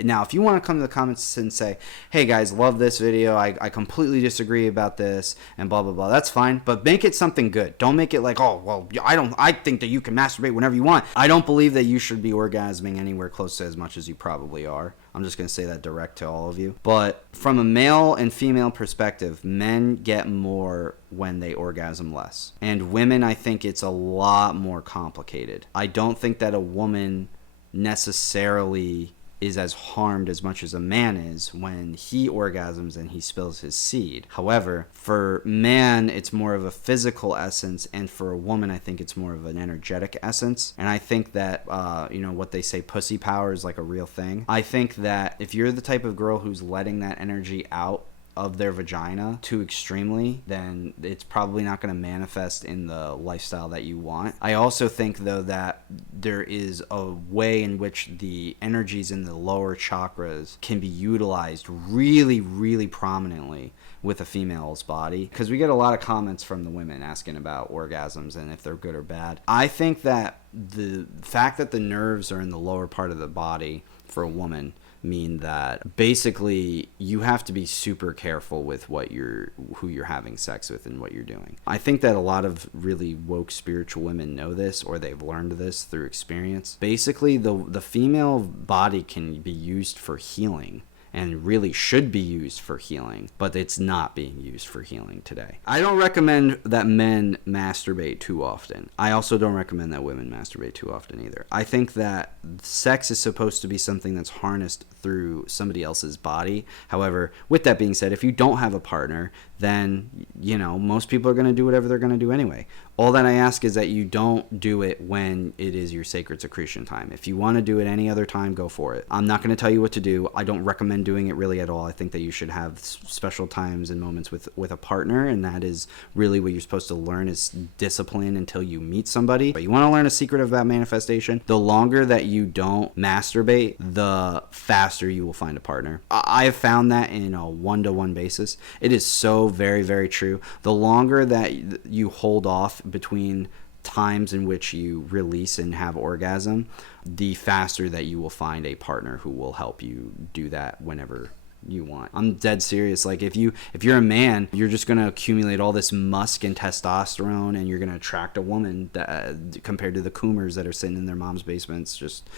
Now, if you want to come to the comments and say, hey guys, love this video, I completely disagree about this, and blah, blah, blah, that's fine. But make it something good. Don't make it like, oh, well, I think that you can masturbate whenever you want. I don't believe that you should be orgasming anywhere close to as much as you probably are. I'm just going to say that direct to all of you. But from a male and female perspective, men get more when they orgasm less. And women, I think it's a lot more complicated. I don't think that a woman necessarily is as harmed as much as a man is when he orgasms and he spills his seed. However, for man, it's more of a physical essence, and for a woman, I think it's more of an energetic essence. And I think that, what they say, pussy power is like a real thing. I think that if you're the type of girl who's letting that energy out of their vagina too extremely, then it's probably not going to manifest in the lifestyle that you want. I also think, though, that there is a way in which the energies in the lower chakras can be utilized really, really prominently with a female's body, because we get a lot of comments from the women asking about orgasms and if they're good or bad. I think that the fact that the nerves are in the lower part of the body for a woman mean that basically you have to be super careful with who you're having sex with and what you're doing. I think that a lot of really woke spiritual women know this, or they've learned this through experience. Basically, the female body can be used for healing, and really should be used for healing, but it's not being used for healing today. I don't recommend that men masturbate too often. I also don't recommend that women masturbate too often either. I think that sex is supposed to be something that's harnessed through somebody else's body. However, with that being said, if you don't have a partner, then, most people are going to do whatever they're going to do anyway. All that I ask is that you don't do it when it is your sacred secretion time. If you want to do it any other time, go for it. I'm not going to tell you what to do. I don't recommend doing it really at all. I think that you should have special times and moments with a partner, and that is really what you're supposed to learn, is discipline until you meet somebody. But you want to learn a secret about manifestation, the longer that you don't masturbate, the faster you will find a partner. I have found that in a one-to-one basis. It is so very, very true. The longer that you hold off between times in which you release and have orgasm, the faster that you will find a partner who will help you do that whenever you want. I'm dead serious. Like, if you're a man, you're just going to accumulate all this musk and testosterone, and you're going to attract a woman that, compared to the coomers that are sitting in their mom's basements just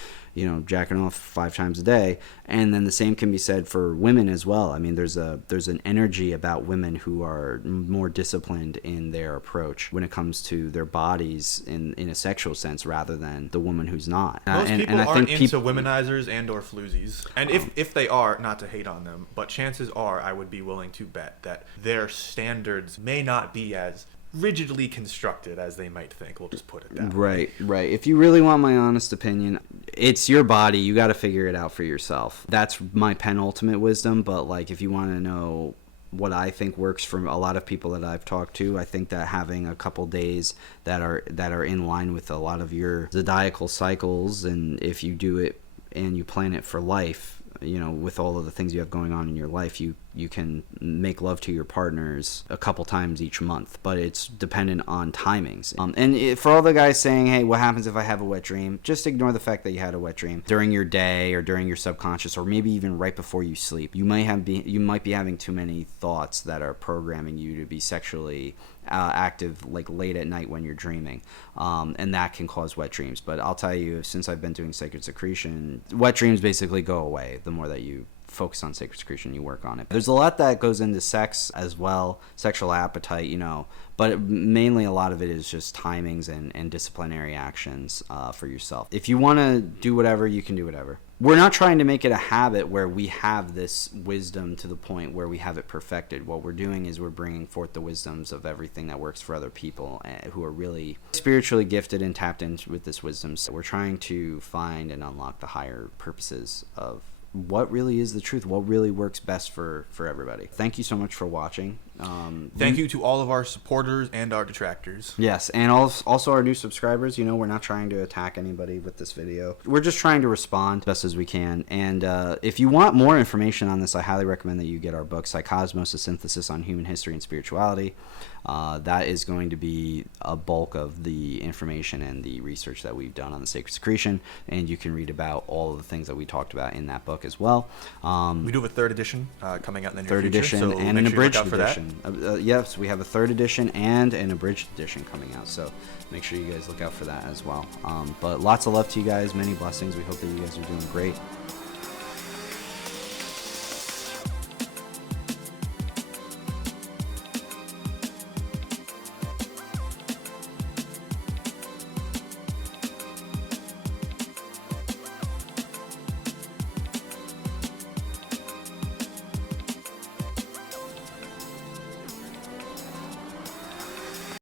jacking off 5 times a day. And then the same can be said for women as well. I mean, there's an energy about women who are more disciplined in their approach when it comes to their bodies in a sexual sense, rather than the woman who's not. Most people aren't into womanizers and or floozies. And if they are, not to hate on them, but chances are I would be willing to bet that their standards may not be as rigidly constructed as they might think. We'll just put it that way. Right. If you really want my honest opinion, it's your body. You got to figure it out for yourself. That's my penultimate wisdom. But like, if you want to know what I think works for a lot of people that I've talked to, I think that having a couple days that are in line with a lot of your zodiacal cycles, and if you do it and you plan it for life, with all of the things you have going on in your life, you can make love to your partners a couple times each month, but it's dependent on timings. For all the guys saying, hey, what happens if I have a wet dream? Just ignore the fact that you had a wet dream during your day or during your subconscious, or maybe even right before you sleep. You might be having too many thoughts that are programming you to be sexually active, like late at night when you're dreaming, and that can cause wet dreams. But I'll tell you, since I've been doing Sacred Secretion, wet dreams basically go away the more that you focus on Sacred Secretion, you work on it. There's a lot that goes into sex as well, sexual appetite, but mainly a lot of it is just timings and disciplinary actions for yourself. If you want to do whatever, you can do whatever. We're not trying to make it a habit where we have this wisdom to the point where we have it perfected. What we're doing is we're bringing forth the wisdoms of everything that works for other people who are really spiritually gifted and tapped in with this wisdom. So we're trying to find and unlock the higher purposes of what really is the truth, what really works best for everybody. Thank you so much for watching. Thank you to all of our supporters and our detractors. Yes, and also our new subscribers. We're not trying to attack anybody with this video. We're just trying to respond best as we can. And if you want more information on this, I highly recommend that you get our book, Psycosmos, A Synthesis on Human History and Spirituality. that is going to be a bulk of the information and the research that we've done on the Sacred Secretion, and you can read about all of the things that we talked about in that book as well. We do have a third edition coming out in the near Third future, edition so and make an sure you look abridged out for that. edition. Yes, we have a third edition and an abridged edition coming out, so make sure you guys look out for that as well. But lots of love to you guys, many blessings. We hope that you guys are doing great.